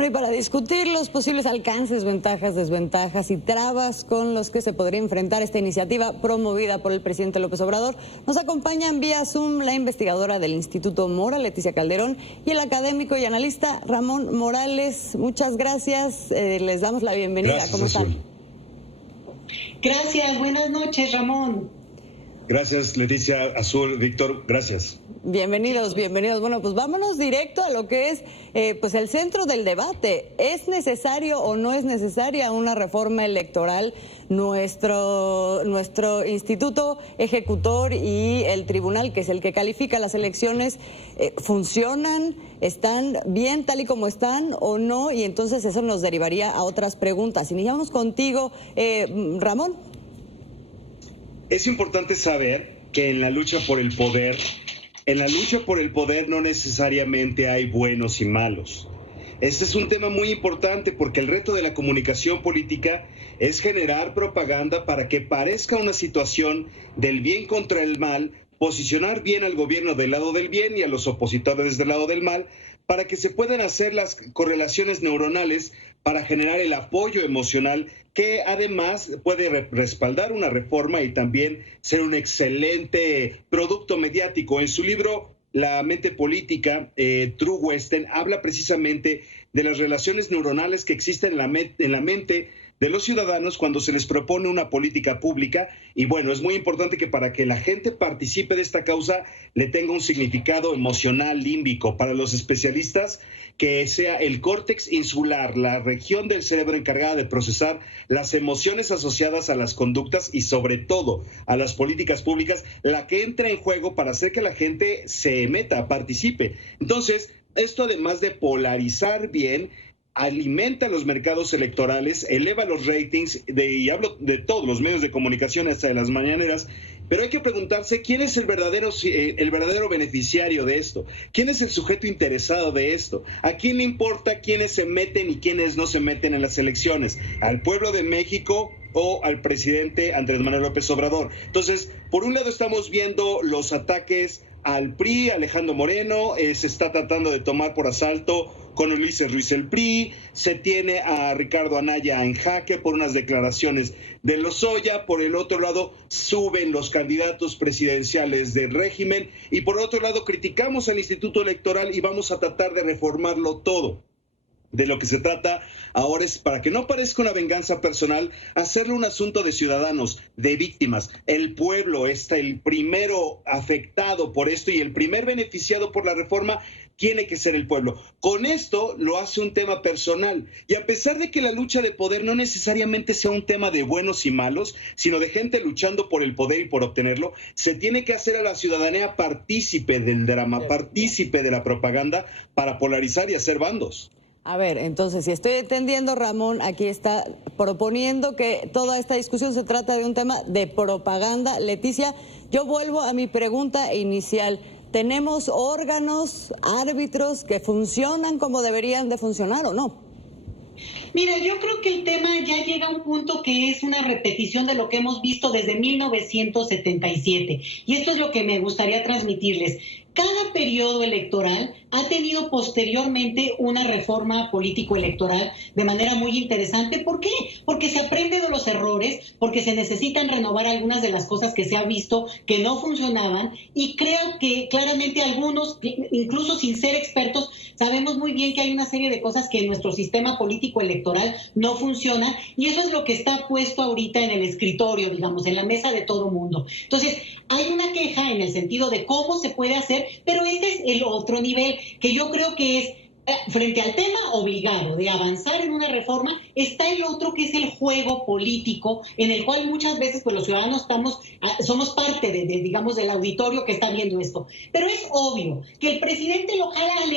Bueno, y para discutir los posibles alcances, ventajas, desventajas y trabas con los que se podría enfrentar esta iniciativa promovida por el presidente López Obrador, nos acompañan vía Zoom la investigadora del Instituto Mora, Leticia Calderón, y el académico y analista Ramón Morales. Muchas gracias, les damos la bienvenida. Gracias, ¿Cómo están? Azul. Gracias, buenas noches, Ramón. Gracias, Leticia, Azul, Víctor, gracias. Bienvenidos, bienvenidos. Bueno, pues vámonos directo a lo que es pues el centro del debate. ¿Es necesario o no es necesaria una reforma electoral? Nuestro instituto ejecutor y el tribunal, que es el que califica las elecciones, ¿funcionan? ¿Están bien tal y como están o no? Y entonces eso nos derivaría a otras preguntas. Iniciamos contigo, Ramón. Es importante saber que en la lucha por el poder no necesariamente hay buenos y malos. Este es un tema muy importante porque el reto de la comunicación política es generar propaganda para que parezca una situación del bien contra el mal, posicionar bien al gobierno del lado del bien y a los opositores del lado del mal, para que se puedan hacer las correlaciones neuronales para generar el apoyo emocional que además puede respaldar una reforma y también ser un excelente producto mediático. En su libro La mente política, True Western, habla precisamente de las relaciones neuronales que existen en la mente de los ciudadanos cuando se les propone una política pública. Y bueno, es muy importante que para que la gente participe de esta causa le tenga un significado emocional límbico. Para los especialistas, que sea el córtex insular, la región del cerebro encargada de procesar las emociones asociadas a las conductas y sobre todo a las políticas públicas, la que entra en juego para hacer que la gente se meta, participe. Entonces, esto además de polarizar bien, alimenta los mercados electorales, eleva los ratings, y hablo de todos los medios de comunicación hasta de las mañaneras, pero hay que preguntarse quién es el verdadero beneficiario de esto, quién es el sujeto interesado de esto, a quién le importa quiénes se meten y quiénes no se meten en las elecciones, al pueblo de México o al presidente Andrés Manuel López Obrador. Entonces, por un lado estamos viendo los ataques al PRI, Alejandro Moreno, se está tratando de tomar por asalto con Ulises Ruiz el PRI, se tiene a Ricardo Anaya en jaque por unas declaraciones de Lozoya, por el otro lado suben los candidatos presidenciales del régimen y por otro lado criticamos al Instituto Electoral y vamos a tratar de reformarlo todo. De lo que se trata ahora es, para que no parezca una venganza personal, hacerlo un asunto de ciudadanos, de víctimas. El pueblo está el primero afectado por esto y el primer beneficiado por la reforma tiene que ser el pueblo. Con esto lo hace un tema personal. Y a pesar de que la lucha de poder no necesariamente sea un tema de buenos y malos, sino de gente luchando por el poder y por obtenerlo, se tiene que hacer a la ciudadanía partícipe del drama, partícipe de la propaganda para polarizar y hacer bandos. A ver, entonces, si estoy entendiendo, Ramón, aquí está proponiendo que toda esta discusión se trata de un tema de propaganda. Leticia, yo vuelvo a mi pregunta inicial. ¿Tenemos órganos, árbitros que funcionan como deberían de funcionar o no? Mira, yo creo que el tema ya llega a un punto que es una repetición de lo que hemos visto desde 1977. Y esto es lo que me gustaría transmitirles. Cada periodo electoral ha tenido posteriormente una reforma político-electoral de manera muy interesante. ¿Por qué? Porque se aprende de los errores, porque se necesitan renovar algunas de las cosas que se ha visto que no funcionaban y creo que claramente algunos, incluso sin ser expertos, sabemos muy bien que hay una serie de cosas que en nuestro sistema político-electoral no funcionan y eso es lo que está puesto ahorita en el escritorio, digamos, en la mesa de todo mundo. Entonces, hay una queja en el sentido de cómo se puede hacer, pero este es el otro nivel que yo creo que es, frente al tema obligado de avanzar en una reforma, está el otro que es el juego político, en el cual muchas veces pues, los ciudadanos somos parte digamos, del auditorio que está viendo esto. Pero es obvio que el presidente lo jala al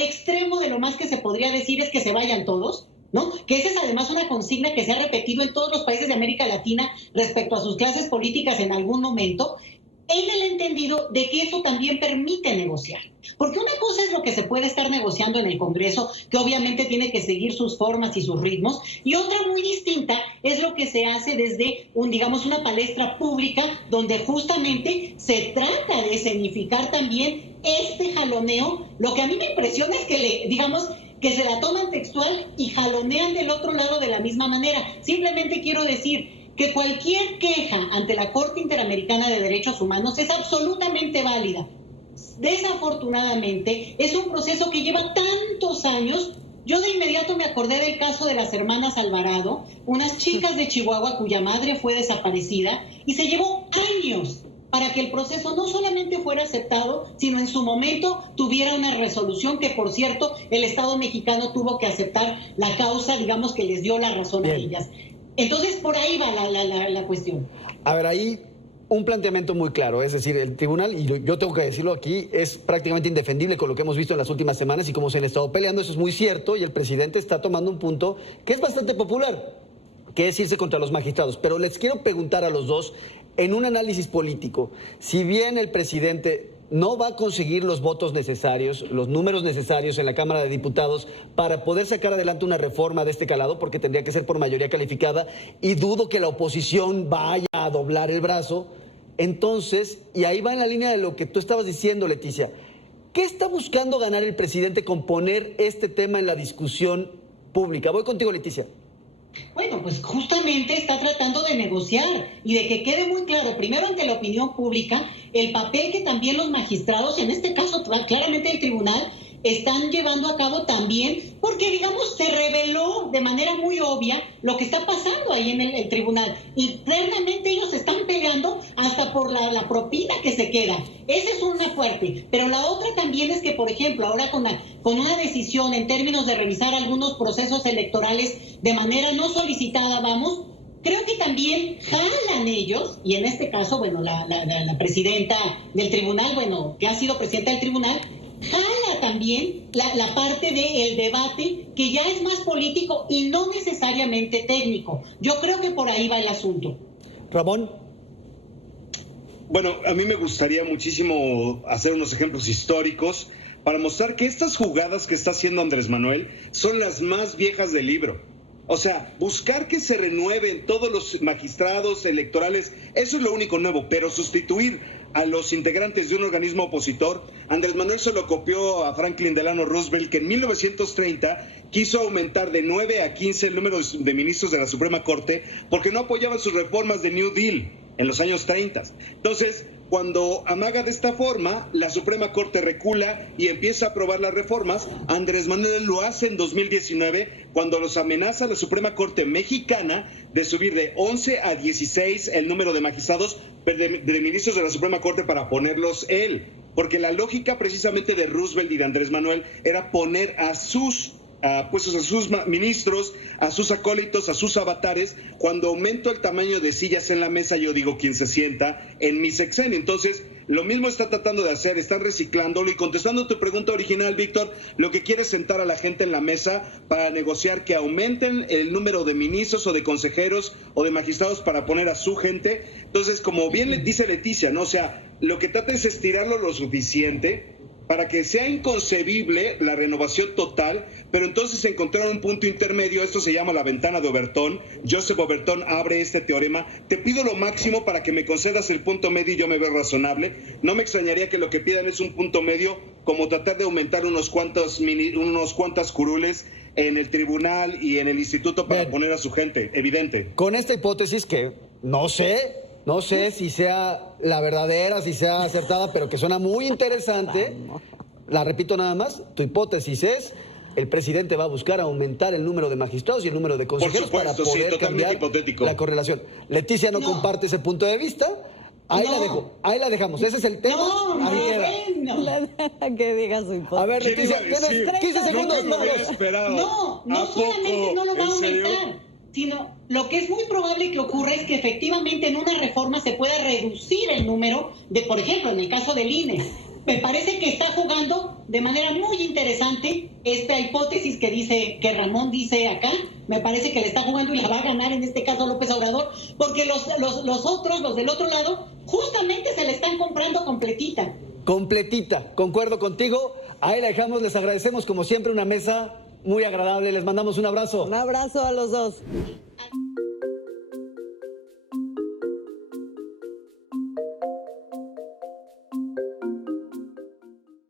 extremo de lo más que se podría decir es que se vayan todos, ¿no? Que esa es además una consigna que se ha repetido en todos los países de América Latina respecto a sus clases políticas en algún momento, en el entendido de que eso también permite negociar. Porque una cosa es lo que se puede estar negociando en el Congreso, que obviamente tiene que seguir sus formas y sus ritmos, y otra muy distinta es lo que se hace desde una palestra pública, donde justamente se trata de escenificar también este jaloneo. Lo que a mí me impresiona es que que se la toman textual y jalonean del otro lado de la misma manera. Simplemente quiero decir que cualquier queja ante la Corte Interamericana de Derechos Humanos es absolutamente válida. Desafortunadamente, es un proceso que lleva tantos años. Yo de inmediato me acordé del caso de las hermanas Alvarado, unas chicas de Chihuahua cuya madre fue desaparecida, y se llevó años para que el proceso no solamente fuera aceptado, sino en su momento tuviera una resolución que, por cierto, el Estado mexicano tuvo que aceptar la causa, digamos, que les dio la razón a ellas. Entonces, por ahí va la cuestión. A ver, ahí un planteamiento muy claro, es decir, el tribunal, y yo tengo que decirlo aquí, es prácticamente indefendible con lo que hemos visto en las últimas semanas y cómo se han estado peleando, eso es muy cierto, y el presidente está tomando un punto que es bastante popular, que es irse contra los magistrados. Pero les quiero preguntar a los dos, en un análisis político, si bien el presidente no va a conseguir los votos necesarios, los números necesarios en la Cámara de Diputados para poder sacar adelante una reforma de este calado, porque tendría que ser por mayoría calificada, y dudo que la oposición vaya a doblar el brazo, entonces, y ahí va en la línea de lo que tú estabas diciendo, Leticia, ¿qué está buscando ganar el presidente con poner este tema en la discusión pública? Voy contigo, Leticia. Bueno, pues justamente está tratando de negociar y de que quede muy claro, primero ante la opinión pública, el papel que también los magistrados, en este caso claramente el tribunal, están llevando a cabo también, porque digamos se reveló de manera muy obvia lo que está pasando ahí en el tribunal. Internamente ellos están peleando hasta por la propina que se queda. Esa es una fuerte, pero la otra también es que, por ejemplo, ahora con una decisión en términos de revisar algunos procesos electorales de manera no solicitada, creo que también jalan ellos, y en este caso, bueno, la presidenta del tribunal, bueno, que ha sido presidenta del tribunal, jala también la parte del debate que ya es más político y no necesariamente técnico. Yo creo que por ahí va el asunto. Ramón. Bueno, a mí me gustaría muchísimo hacer unos ejemplos históricos para mostrar que estas jugadas que está haciendo Andrés Manuel son las más viejas del libro. O sea, buscar que se renueven todos los magistrados electorales, eso es lo único nuevo, pero sustituir a los integrantes de un organismo opositor, Andrés Manuel se lo copió a Franklin Delano Roosevelt, que en 1930 quiso aumentar de 9 a 15 el número de ministros de la Suprema Corte porque no apoyaban sus reformas de New Deal en los años 30. Entonces, cuando amaga de esta forma, la Suprema Corte recula y empieza a aprobar las reformas. Andrés Manuel lo hace en 2019 cuando los amenaza la Suprema Corte mexicana de subir de 11 a 16 el número de magistrados, de ministros de la Suprema Corte para ponerlos él. Porque la lógica precisamente de Roosevelt y de Andrés Manuel era poner a sus puestos a sus ministros, a sus acólitos, a sus avatares. Cuando aumento el tamaño de sillas en la mesa, yo digo quién se sienta en mi sexenio. Entonces, lo mismo está tratando de hacer, están reciclándolo. Y contestando tu pregunta original, Víctor, lo que quiere es sentar a la gente en la mesa para negociar que aumenten el número de ministros o de consejeros o de magistrados para poner a su gente. Entonces, como bien le dice Leticia, ¿no? O sea, lo que trata es estirarlo lo suficiente para que sea inconcebible la renovación total, pero entonces encontrar un punto intermedio. Esto se llama la ventana de Overton. Joseph Overton abre este teorema. Te pido lo máximo para que me concedas el punto medio y yo me veo razonable. No me extrañaría que lo que pidan es un punto medio, como tratar de aumentar unos cuantas curules en el tribunal y en el instituto para poner a su gente, evidente. Con esta hipótesis que no sé si sea la verdadera, si sea acertada, pero que suena muy interesante. La repito nada más, tu hipótesis es: el presidente va a buscar aumentar el número de magistrados y el número de consejeros para poder cambiar hipotético. La correlación. Leticia no comparte ese punto de vista. Ahí la dejamos. Ese es el tema. Que diga su hipótesis. A ver, Leticia, tienes 15 segundos. No solamente no lo va a aumentar, sino lo que es muy probable que ocurra es que efectivamente en una reforma se pueda reducir el número de, por ejemplo, en el caso del INE. Me parece que está jugando de manera muy interesante esta hipótesis que Ramón dice acá. Me parece que le está jugando y la va a ganar en este caso López Obrador, porque los otros, los del otro lado, justamente se la están comprando completita. Completita, concuerdo contigo. Ahí la dejamos, les agradecemos como siempre una mesa muy agradable, les mandamos un abrazo. Un abrazo a los dos.